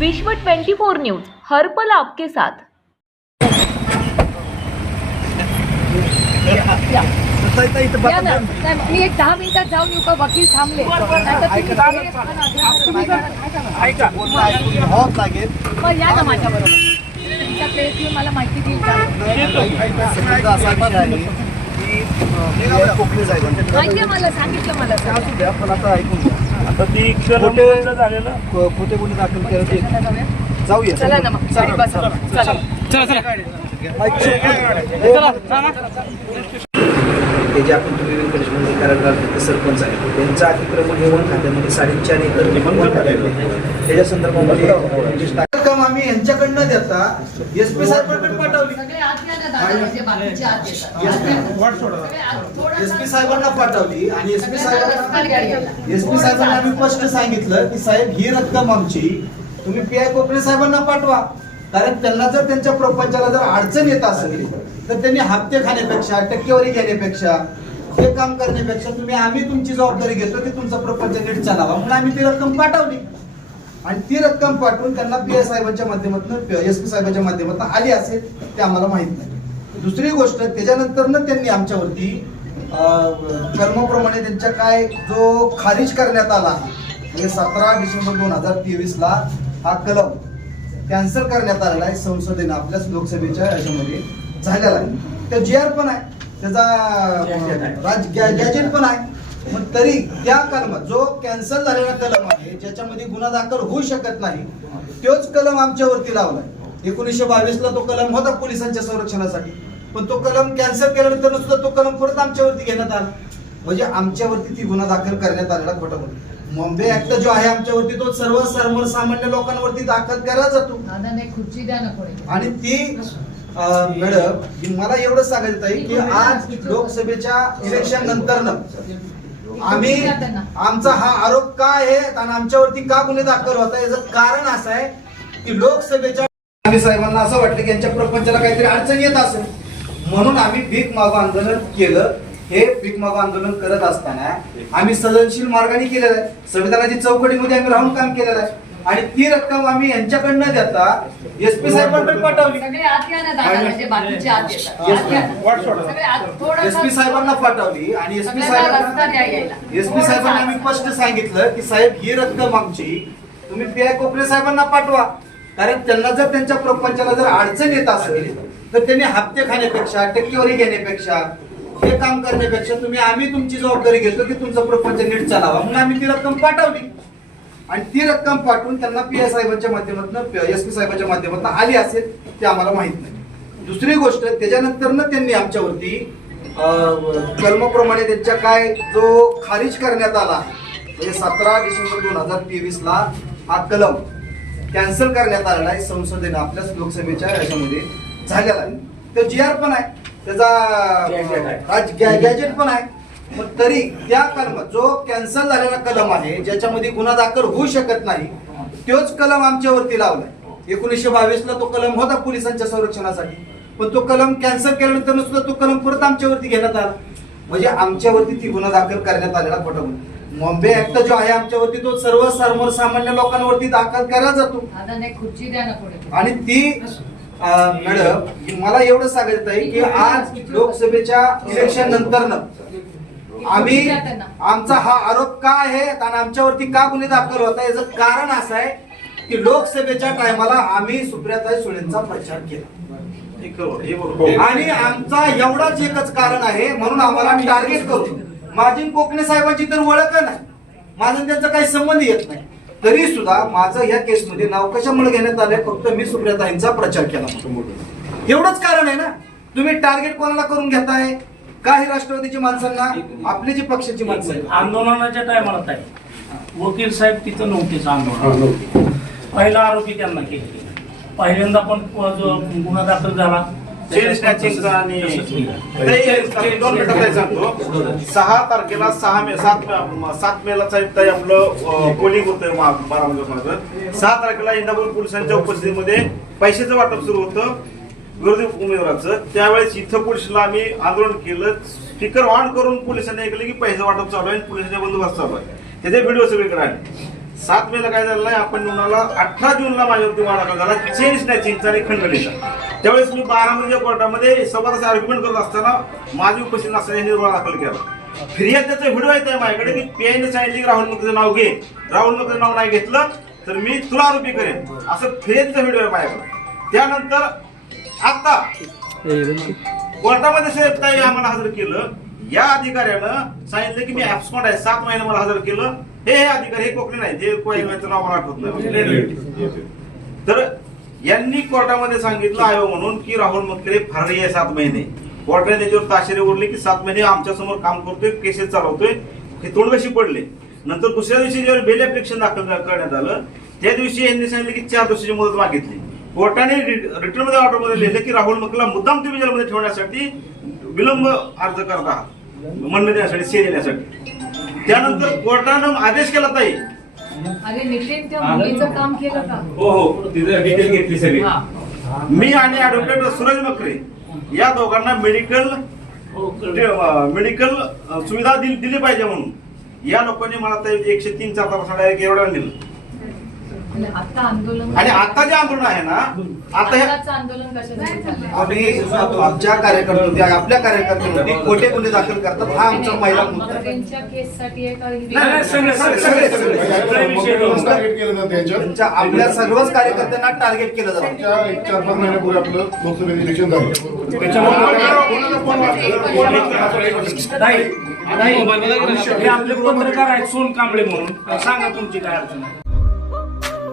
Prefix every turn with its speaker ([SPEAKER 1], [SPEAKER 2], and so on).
[SPEAKER 1] विश्व 24 न्यूज हर पल आपके साथ.
[SPEAKER 2] या ना. नाही, मी एक दहा मिनिटात जाऊन येऊ का? वकील थांबले. नाहीतर तुम्ही तुम्ही पण-
[SPEAKER 3] ऐका
[SPEAKER 4] घ्यावंच लागेल.
[SPEAKER 2] मग या ना तुमच्या येऊन मला माहिती देईल का
[SPEAKER 4] समजा असा विषय आहे की अं, कोकणी साहेबांचे
[SPEAKER 2] माहिती आहे. मला सांगितलं मला सगळं.
[SPEAKER 4] असू द्या पण आता ऐकून घ्या.
[SPEAKER 3] आता ती झालेलं?
[SPEAKER 4] को- खोटे गुन्हे दाखल केले ते
[SPEAKER 2] चला जाऊया. चला ना मग. चला.
[SPEAKER 5] ते जे आपण तुम्ही व्यंकटेशमध्ये करायला ते सरपंच आहेत. त्यांचं अतिक्रमण हे वन खात्यामध्ये साडेचार एकर वन खात्यामध्ये. आहे. त्याच्या संदर्भामध्ये
[SPEAKER 4] आम्ही यांच्याकडनं देता. एस पी साहेबांकडे पाठवली.
[SPEAKER 2] म्हणजे
[SPEAKER 4] एस पी साहेबांना पाठवली आणि एस पी साहेबांना. एस पी साहेबांना आम्ही स्पष्ट सांगितलं की साहेब ही रक्कम आमची तुम्ही पी आय कोकणे साहेबांना पाठवा. कारण त्यांना जर त्यांच्या प्रपंचाला जर अडचण येत असेल तर त्यांनी हप्ते खाण्यापेक्षा टक्केवारी घेण्यापेक्षा हे काम करण्यापेक्षा तुम्ही आम्ही तुमची जबाबदारी घेतो की तुमचा प्रपंच नीट चालावा. म्हणून आम्ही ती रक्कम पाठवली. आणि ती रक्कम पाठवून त्यांना पी एस साहेबांच्या माध्यमातून एस पी साहेबांच्या माध्यमातून आली असेल ते आम्हाला माहीत नाही. दुसरी गोष्ट त्याच्यानंतर त्यांनी आमच्यावरती कर्माप्रमाणे त्यांच्या काय जो खारिज करण्यात आला आहे म्हणजे सतरा डिसेंबर दोन हजार तेवीस ला हा कलम कॅन्सल करण्यात आलेला आहे संसदेनं आपल्याच लोकसभेच्या याच्यामध्ये झालेला आहे. त्या जी आर पण आहे त्याचा राज गॅजेट पण आहे. मग तरी त्या कलमात जो कॅन्सल झालेला कलम आहे ज्याच्यामध्ये गुन्हा दाखल होऊ शकत नाही तोच कलम आमच्यावरती लावलाय. एकोणीसशे बावीस ला तो कलम होता पोलिसांच्या संरक्षणासाठी. पण तो कलम कॅन्सल केल्यानंतर सुद्धा तो कलम परत आमच्यावरती घेण्यात आला. म्हणजे आमच्यावरती ती गुन्हा दाखल करण्यात आलेला खोटा गुन्हा बॉम्बे ऍक्ट जो आहे आमच्यावरती तो सर्व सर्वसामान्य लोकांवरती दाखल केला जातो. आणि ती मॅडम मला एवढं सांगायचं आहे की आज लोकसभेच्या इलेक्शन नंतर आम्ही आमचा हा आरोप का आहे? आणि आमच्यावरती का गुन्हे दाखल होता याचं कारण असं आहे की लोकसभेच्या आम्ही साहेबांना असं वाटलं की यांच्या प्रपंचाला काहीतरी अडचण येत असेल. म्हणून आम्ही भीक मागो आंदोलन केलं. हे भीक मागो आंदोलन करत असताना आम्ही सृजनशील मार्गाने केलेलं आहे. संविधानाची चौकटीमध्ये आम्ही राहून काम केलेलं आहे. आणि ती रक्कम आम्ही यांच्याकडनं देता. एस पी साहेबांकडे पाठवली.
[SPEAKER 2] सगळे आत या ना दादा म्हणजे बाकीचे आत येतात.
[SPEAKER 4] Yes,
[SPEAKER 2] आत या. ना.
[SPEAKER 3] वाट सोडा.
[SPEAKER 2] सगळे आत थोडं
[SPEAKER 4] एस पी साहेबांना पाठवली आणि एस पी
[SPEAKER 2] सगळ्यांना रस्ता द्या
[SPEAKER 4] साहेबांना
[SPEAKER 2] यायला.
[SPEAKER 4] एस पी साहेबांना आम्ही स्पष्ट सांगितलं की साहेब ही रक्कम आमची तुम्ही पी आय कोपरे साहेबांना पाठवा. कारण त्यांना जर त्यांच्या प्रपंचाला जर अडचण येत असेल तर त्यांनी हप्ते खाण्यापेक्षा टक्केवारी घेण्यापेक्षा हे काम करण्यापेक्षा तुम्ही आम्ही तुमची जबाबदारी घेतो की तुमचा प्रपंच नीट चालावा. म्हणून आम्ही ती रक्कम पाठवली. आणि ती रक्कम पाठवून त्यांना पी आय साहेबांच्या माध्यमातून एस पी साहेबांच्या माध्यमातून आली असेल ते आम्हाला माहीत नाही. दुसरी गोष्ट त्याच्यानंतर त्यांनी आमच्यावरती कलमाप्रमाणे त्यांच्या काय जो खारिज करण्यात आला म्हणजे सतरा डिसेंबर दोन हजार तेवीस ला हा कलम कॅन्सल करण्यात आलेला आहे संसदेनं आपल्याच लोकसभेच्या याच्यामध्ये झालेला आहे. तर जी आर पण आहे त्याचा गॅजेट पण आहे. पण तरी त्या कलमात जो कॅन्सल झालेला कलम आहे ज्याच्यामध्ये गुन्हा दाखल होऊ शकत नाही तोच कलम आमच्यावरती लावलाय. एकोणीसशे बावीस ला तो कलम होता पोलिसांच्या संरक्षणासाठी. पण तो कलम कॅन्सल केल्यानंतर सुद्धा तो कलम परत आमच्यावरती घेण्यात आला. म्हणजे आमच्यावरती ती गुन्हा दाखल करण्यात आलेला गुन्हा बॉम्बे ऍक्ट जो आहे आमच्यावरती तो सर्व सर्वसामान्य लोकांवरती दाखल केला जातो. आणि ती मॅडम मला एवढं सांगायचं आहे की आज लोकसभेच्या इलेक्शन नंतर आम्ही आमचा हा आरोप का आहे? आणि आमच्यावरती का गुन्हे दाखल होता याचं कारण असं आहे की लोकसभेच्या टायमाला आम्ही सुप्रियाताई सुळेंचा प्रचार केला. आणि आमचा एवढाच एकच कारण आहे म्हणून आम्हाला टार्गेट करू माझी कोकणे साहेबांची तर ओळख नाही. माझा त्यांचा काही संबंध येत नाही. तरी सुद्धा माझं या केसमध्ये नाव कशामुळे घेण्यात आलंय? फक्त मी सुप्रियाताईंचा प्रचार केला. एवढंच कारण आहे ना? तुम्ही टार्गेट कोणाला करून घेताय? काही राष्ट्रवादीची माणसांना आपली जी पक्षाची माणसं आहेत.
[SPEAKER 3] आंदोलनाच्या टायमाला काय वकील साहेब तिथं नव्हतेच आंदोलन. पहिला आरोपी त्यांना केले. पहिल्यांदा पण गुन्हा दाखल झाला.
[SPEAKER 6] सहा तारखेला सहा मे सात मे- सात मेला साहेब ताई आपलं पोलिंग होतं मा- बारामती. सहा तारखेला इंदापूर पोलिसांच्या उपस्थितीमध्ये पैशाचं वाटप सुरू होतं. विरोधी उमेदवाराचं. त्यावेळेस इथं पोलिसला आम्ही आंदोलन केलं. स्पीकर ऑन करून पोलिसांनी ऐकलं की पैसे वाटप चालू आहे आणि पोलिसांच्या बंदोबस्त चालू आहे. त्याचे व्हिडिओ सगळीकडे आले सात मेला काय झालं आपण म्हणाला अठरा जूनला माझ्यावरती वाढ दाखल झाला. चेन स्नॅचिंगचा आणि खंडणीचा त्यावेळेस मी बारामतीच्या कोर्टामध्ये सव्वा आर्ग्युमेंट करत असताना माझी उपस्थित नसताना यांनी गुन्हा दाखल केला. फिर्याद त्याचा व्हिडिओ आहे माझ्याकडे. की पीआयने सांगितले की राहुल मुखचं नाव घे. राहुल मुखचं नाव नाही घेतलं तर मी तुला आरोपी करेन. असं फिर्यादचा व्हिडिओ आहे माझ्याकडे. त्यानंतर आता. कोर्टामध्ये साहेब काही आम्हाला हजर केलं. या अधिकाऱ्यानं सांगितलं की मी ऍब्सकॉन्ड आहे. सात महिने मला हजर केलं. हे हे अधिकारी हे कोकणी नाही ते कोयनाचं नाव मला आठवत नाही. तर यांनी कोर्टामध्ये सांगितलं आयोग म्हणून की राहुल मक्करे फरारी आहे सात महिने. कोर्टाने त्याच्यावर ताशेरे ओढले की सात महिने आमच्यासमोर काम करतोय केसेस चालवतोय. हे तोंडवेशी पडले? नंतर दुसऱ्या दिवशी जेव्हा बेल ऍप्लिकेशन दाखल करण्यात आलं त्या दिवशी यांनी सांगितलं की चार दिवसाची मुदत मागितली. कोर्टाने रिटर्नमध्ये ऑर्डरमध्ये लिहिलं की राहुल मकला मुद्दाम तुम्ही जेलमध्ये ठेवण्यासाठी विलंब अर्ज करत आहात. म्हणणं देण्यासाठी से देण्यासाठी. त्यानंतर कोर्टानं आदेश केला ताई.
[SPEAKER 2] अरे नितीन त्या मुलीचं काम केलं का?
[SPEAKER 6] हो हो.
[SPEAKER 7] तिथं डिटेल घेतली सगळी.
[SPEAKER 6] मी आणि ऍडव्होकेट सूरज मकरे या दोघांना मेडिकल मेडिकल सुविधा दिली दिली पाहिजे म्हणून. या लोकांनी मला एकशे तीन चार तास डायरेक्ट एवढ्या दिलं
[SPEAKER 2] आता आंदोलन
[SPEAKER 6] आणि आता जे आंदोलन आहे ना आता हे
[SPEAKER 2] आताचं आंदोलन कशासाठी चाललंय
[SPEAKER 5] आम्ही आमच्या कार्यकर्त्यांवरती आपल्या कार्यकर्त्यांवरती खोटे गुन्हे दाखल करतात हा आमचा महिला मुद्दा आहे.
[SPEAKER 2] त्यांच्या केससाठी आहे का
[SPEAKER 3] नाही, नाही, सगळे सगळे
[SPEAKER 5] सगळे,
[SPEAKER 3] सगळे
[SPEAKER 5] सगळे.
[SPEAKER 3] सगळे विषय घेऊन.
[SPEAKER 8] टार्गेट केलं जातं त्यांच्यात
[SPEAKER 5] त्यांच्या आपल्या सर्वच कार्यकर्त्यांना टार्गेट केलं जातं
[SPEAKER 8] आमच्या एक चार पाच महिन्यापूर्वी आपलं लोकसभेचं इलेक्शन झालं
[SPEAKER 3] नाही, नाही. हे आपले पत्रकार आहेत सोन कांबळे म्हणून सांगा तुमची काय अडचण आहे